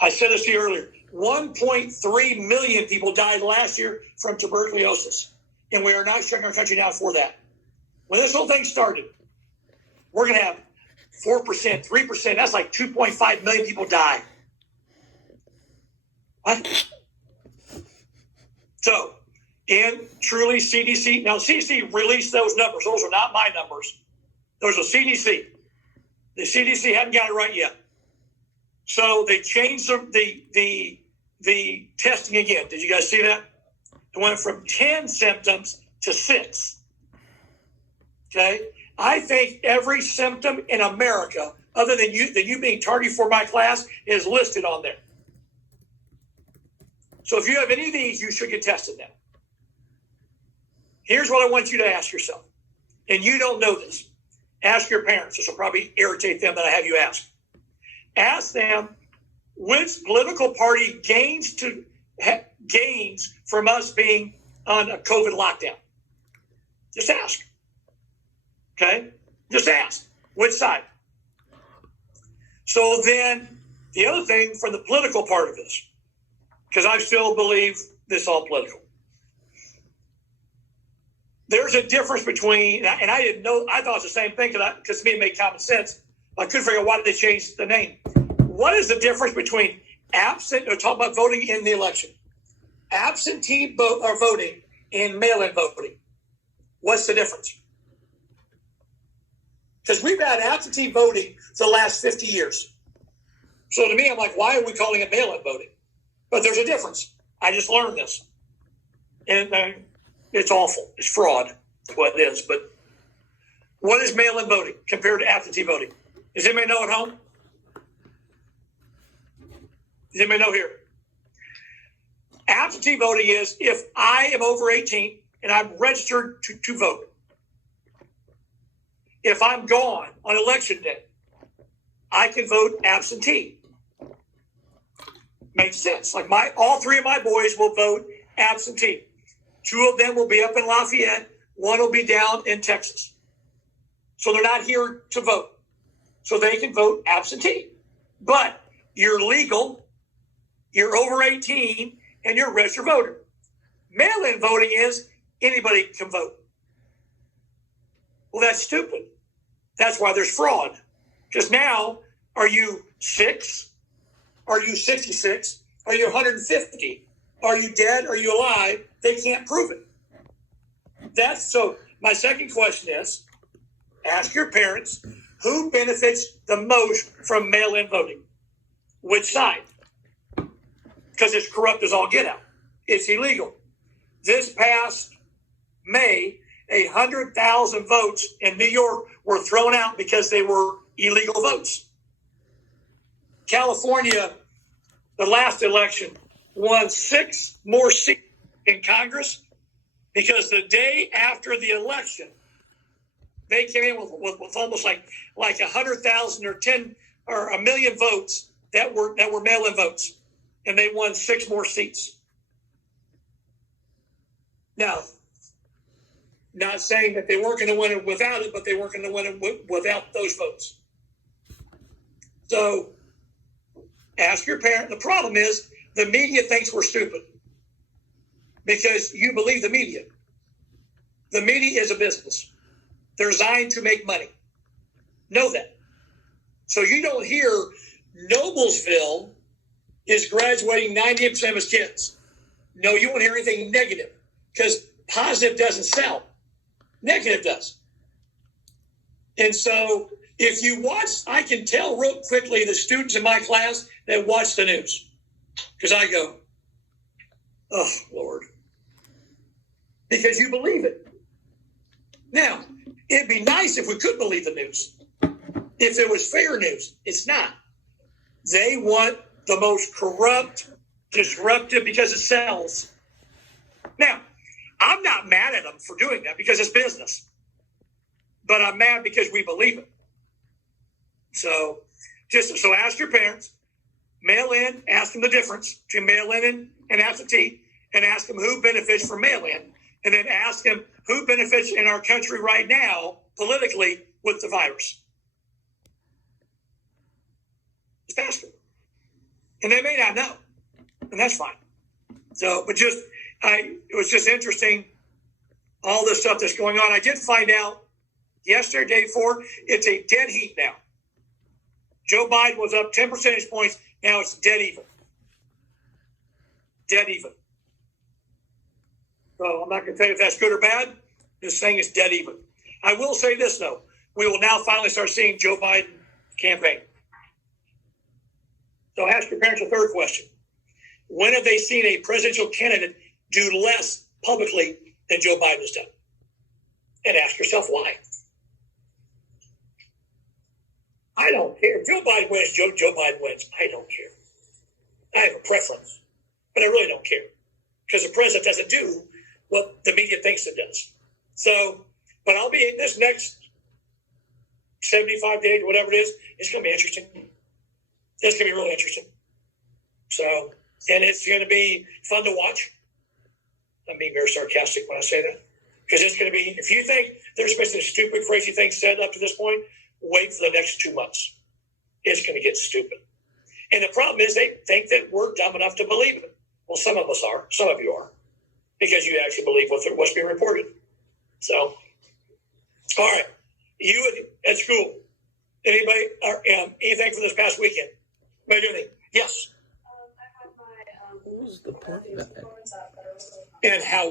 I said this to you earlier. 1.3 million people died last year from tuberculosis, and we are not shutting our country down for that. When this whole thing started, we're going to have 4%, 3%. That's like 2.5 million people die. What? So, and truly CDC, now CDC released those numbers. Those are not my numbers. Those are CDC. The CDC hadn't got it right yet. So they changed the testing again. Did you guys see that? It went from 10 symptoms to 6. Okay? I think every symptom in America, other than you being tardy for my class, is listed on there. So if you have any of these, you should get tested now. Here's what I want you to ask yourself. And you don't know this. Ask your parents. This will probably irritate them that I have you ask. Ask them which political party gains from us being on a COVID lockdown. Just ask. Okay? Just ask. Which side? So then the other thing from the political part of this, because I still believe this is all political. There's a difference between, and I didn't know, I thought it was the same thing because to me it made common sense. I couldn't figure out why did they change the name. What is the difference between talk about voting in the election, absentee voting and mail-in voting? What's the difference? Because we've had absentee voting for the last 50 years. So to me, I'm like, why are we calling it mail-in voting? But there's a difference. I just learned this. And it's awful. It's fraud. That's what it is. But what is mail-in voting compared to absentee voting? Does anybody know at home? Does anybody know here? Absentee voting is if I am over 18 and I'm registered to vote. If I'm gone on election day, I can vote absentee. Makes sense. Like all 3 of my boys will vote absentee. 2 of them will be up in Lafayette. 1 will be down in Texas. So they're not here to vote. So they can vote absentee. But you're legal, you're over 18, and you're a registered voter. Mail-in voting is anybody can vote. Well, that's stupid. That's why there's fraud. Because now, are you 6? Are you 66? Are you 150? Are you dead? Are you alive? They can't prove it. So my second question is, ask your parents, who benefits the most from mail-in voting? Which side? Because it's corrupt as all get out. It's illegal. This past May, 100,000 votes in New York were thrown out because they were illegal votes. California, the last election, won 6 more seats in Congress because the day after the election, they came in with almost like 100,000 or 10 or a million votes that were mail-in votes, and they won 6 more seats. Now, not saying that they weren't going to win it without it, but they weren't going to win it without those votes. So, ask your parent. The problem is the media thinks we're stupid because you believe the media. The media is a business. They're designed to make money. Know that. So you don't hear Noblesville is graduating 98% of his kids. No, you won't hear anything negative because positive doesn't sell. Negative does. And so if you watch, I can tell real quickly the students in my class that watch the news because I go, oh, Lord. Because you believe it. Now, it'd be nice if we could believe the news. If it was fair news. It's not. They want the most corrupt, disruptive because it sells. Now, I'm not mad at them for doing that because it's business. But I'm mad because we believe it. So ask your parents, mail in, ask them the difference between mail in and absentee, and ask them who benefits from mail in, and then ask them who benefits in our country right now politically with the virus. Just ask them. And they may not know, and that's fine. So, but it was just interesting, all this stuff that's going on. I did find out yesterday, day 4, it's a dead heat now. Joe Biden was up 10 percentage points. Now it's dead even. Dead even. So I'm not going to tell you if that's good or bad. This thing is dead even. I will say this, though. We will now finally start seeing Joe Biden campaign. So I'll ask your parents a third question. When have they seen a presidential candidate do less publicly than Joe Biden has done? And ask yourself why. I don't care. If Joe Biden wins, Joe Biden wins. I don't care. I have a preference, but I really don't care. Because the president doesn't do what the media thinks it does. So, but I'll be in this next 75 days, whatever it is, it's going to be interesting. It's going to be really interesting. So, and it's going to be fun to watch. I'm being very sarcastic when I say that. Because it's going to be, if you think there's been some stupid, crazy things said up to this point, wait for the next 2 months. It's going to get stupid. And the problem is they think that we're dumb enough to believe it. Well, some of us are. Some of you are. Because you actually believe what's being reported. So, all right. You at school, anybody, or anything from this past weekend? Anybody do anything? Yes. I had my What was the point of that? And how